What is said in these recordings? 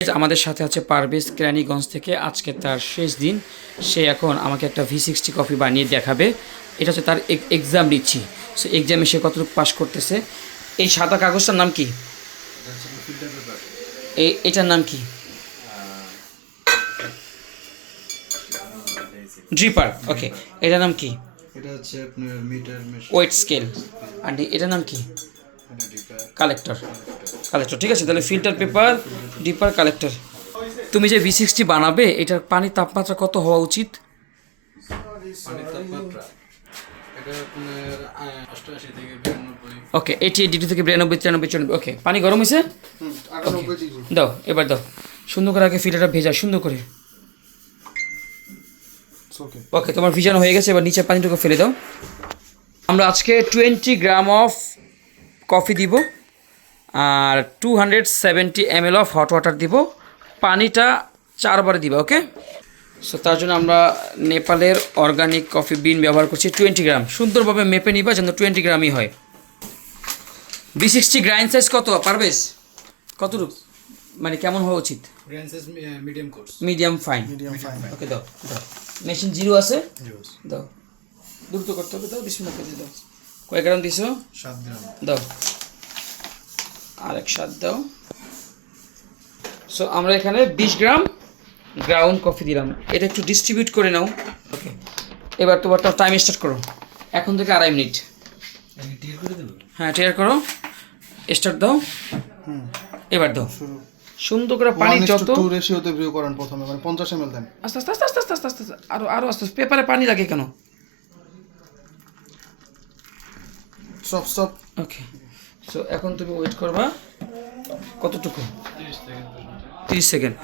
আমাদের সাথে আছে পারভেজ কেরানীগঞ্জ থেকে। আজকে তার শেষ দিন। সে এখন আমাকে একটা ভি সিক্সটি কফি বানিয়ে দেখাবে। এটা হচ্ছে তার এক্সাম দিচ্ছি সো এক্সামে সে কতটুকু পাস করতেছে? এই সাদা কাগজটার নাম কি? এই এটার নাম কি? ড্রিপার ওকে এটার নাম কি? ওয়েট স্কেল আর এটার নাম কি? কালেক্টর কালেক্টর ঠিক আছে? তাহলে ফিল্টার পেপার ডিপার কালেক্টর তুমি যে ভি সিক্সটি বানাবে, এটার পানির তাপমাত্রা কত হওয়া উচিত? ওকে এইটি এইটি থেকে বিরানব্বই, তিরানব্বই, চুরানব্বই ওকে পানি গরম হয়েছে? দাও, এবার দাও। সুন্দর করে আগে ফিল্টারটা ভেজা, সুন্দর করে। ওকে তোমার ভিজানো হয়ে গেছে, এবার নিচে পানিটুকু ফেলে দাও। আমরা আজকে টোয়েন্টি গ্রাম অফ কফি দিব। আর two hundred seventy M L of hot water দিব। পানিটা চারবারে দিবা ওকে সো তার জন্য আমরা নেপালের অর্গানিক কফি বিন ব্যবহার করছি টোয়েন্টি গ্রাম সুন্দরভাবে মেপে নিবা যেন টোয়েন্টি গ্রামই হয়। বি সিক্সটি গ্রাইন্ড সাইজ কত পারবেস কতটুকু? মানে কেমন হওয়া উচিত? Medium coarse medium fine okay দাও দাও। মেশিন জিরো আছে? দাও। দ্রুত করতে হবে দাও বিসমিল্লাহ করে দাও। কয় গ্রাম দিছো? সাত গ্রাম। দাও। আর এক সাত দাও। সো আমরা এখানে বিশ গ্রাম গ্রাউন্ড কফি দিলাম। এটা একটু ডিস্ট্রিবিউট করে নাও। ওকে এবার তোমারটা টাইম স্টার্ট করো। এখন থেকে আড়াই মিনিট। আমি টির করে হ্যাঁ টিয়ার করো। স্টার্ট দাও। এবার দাও। সুন্দর করে পানি যত টু রেশিওতে ভিউ করেন প্রথমে মানে পঞ্চাশ এম এল দেন। আস্তে আস্তে আস্তে আস্তে আস্তে আস্তে আস্তে আরও আরও আস্তে আস্তে পেপারে পানি লাগে কেন? সব সব ওকে সো এখন তুমি ওয়েট করবা কতটুকু? তিরিশ সেকেন্ড।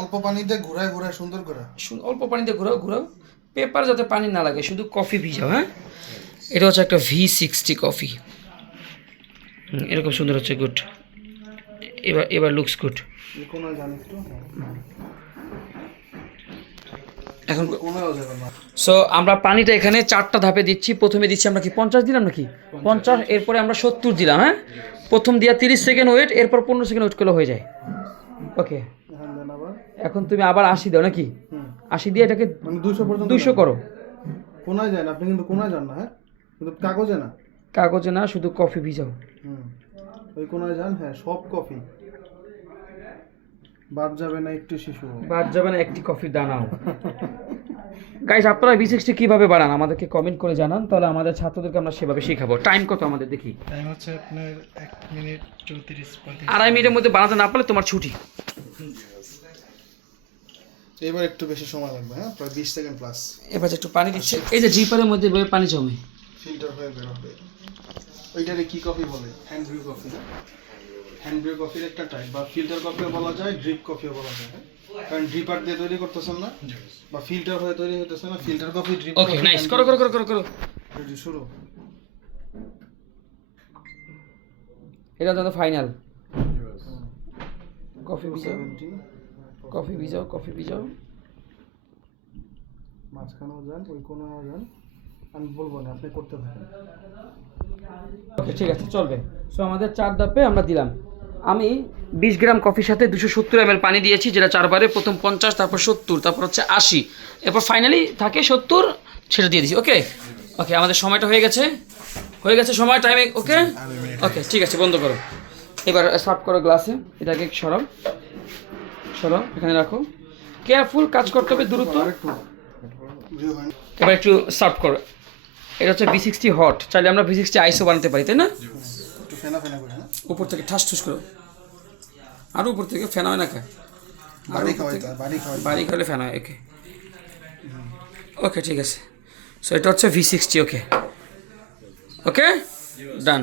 অল্প পানিতে ঘুরায় ঘুরায় সুন্দর করে। অল্প পানিতে ঘোরাও ঘোরাও। পেপার যাতে পানি না লাগে শুধু কফি ভিজাও হ্যাঁ? এটা হচ্ছে একটা ভি সিক্সটি কফি। এরকম সুন্দর হচ্ছে গুড। এবার এবার লুকস গুড এখন না। সো আমরা পানিটা এখানে চারটা ধাপে দিচ্ছি। প্রথমে দিচ্ছি আমরা কি পঞ্চাশ দিলাম নাকি? পঞ্চাশ। এরপরে আমরা সত্তর দিলাম হ্যাঁ? প্রথম দিয়া তিরিশ সেকেন্ড ওয়েট এরপর পনেরো সেকেন্ড ওয়েট করলে হয়ে যায়। ওকে এখন তুমি আবার আশি দাও নাকি? আশি দিয়ে এটাকে দুশো পর্যন্ত দুইশো করো। কোনায় যান আপনি কিন্তু কোনায় যান না হ্যাঁ? কিন্তু কাগজে না। কাগজে না শুধু কফি ভিজাও। ওই কোনায় যান হ্যাঁ সব কফি। বাদ যাবে না একটু শিশু বাদ যাবে না একটি কফির দানাও। গাইস আপনারা বি সিক্সটি কীভাবে বাড়ান আমাদেরকে কমেন্ট করে জানান তাহলে আমাদের ছাত্রদেরকে আমরা সেভাবে শেখাবো। টাইম কত আমাদের? দেখি। টাইম হচ্ছে আপনার এক মিনিট চৌত্রিশ আড়াই মিনিটের মধ্যে বানাতে না পারলে তোমার ছুটি। এবার একটু বেশি সময় লাগবে হ্যাঁ? প্রায় বিশ সেকেন্ড প্লাস এবার একটু পানি দিচ্ছে। এই যে জিপারের মধ্যে এভাবে পানি জমে। ফিল্টার হয়ে বের হবে। ওইটারে কি কফি বলে? Hand brew coffee hand brew কফির একটা টাইপ বা ফিল্টার কফিও বলা যায় ড্রিপ কফিও বলা যায় হ্যাঁ? কারণ ড্রিপার দিয়ে তৈরি করতেছেন না বা ফিল্টার হয়ে তৈরি হইতেছে না filter coffee drip okay nice করো করো করো করো। করো রেডি শুরু। এটা তো ফাইনাল কফি ভিজাও। কফি ভিজাও কফি ভিজাও। মাঝখানেও যান ওই কোনাও যান। আমি বলব না আপনি করতে থাকেন। ওকে ঠিক আছে চলবে। সো আমাদের চার ধাপে আমরা দিলাম। আমি বিশ গ্রাম কফির সাথে দুশো সত্তর এম পানি দিয়েছি, যেটা চারবারে প্রথম পঞ্চাশ, তারপর সত্তর, তারপর হচ্ছে আশি। এরপর ফাইনালি থাকে সত্তর, সেটা দিয়ে দিছি ওকে ওকে আমাদের সময়টা হয়ে গেছে। হয়ে গেছে সময় টাইমে ওকে ওকে ঠিক আছে, বন্ধ করো। এবার সার্ভ করো গ্লাসে এটাকে সরাও। সরাও, এখানে রাখো। কেয়ারফুল কাজ করতে হবে দ্রুত। এবার একটু সার্ভ করো। এটা হচ্ছে বি সিক্সটি হট চাইলে আমরা বি সিক্সটি আইসও বানাতে পারি, তাই না? একটু ফেনা ফেনা করে হ্যাঁ উপর থেকে ঠাস ঠুস করো। আরও উপর থেকে ফ্যান হয় না কে? বাড়ি খাওয়াই তো, বাড়ি খাওয়াই বাড়ি করলে ফ্যান হয় ওকে। ওকে ঠিক আছে। সো এটা হচ্ছে ভি সিক্সটি ওকে। ওকে? ডান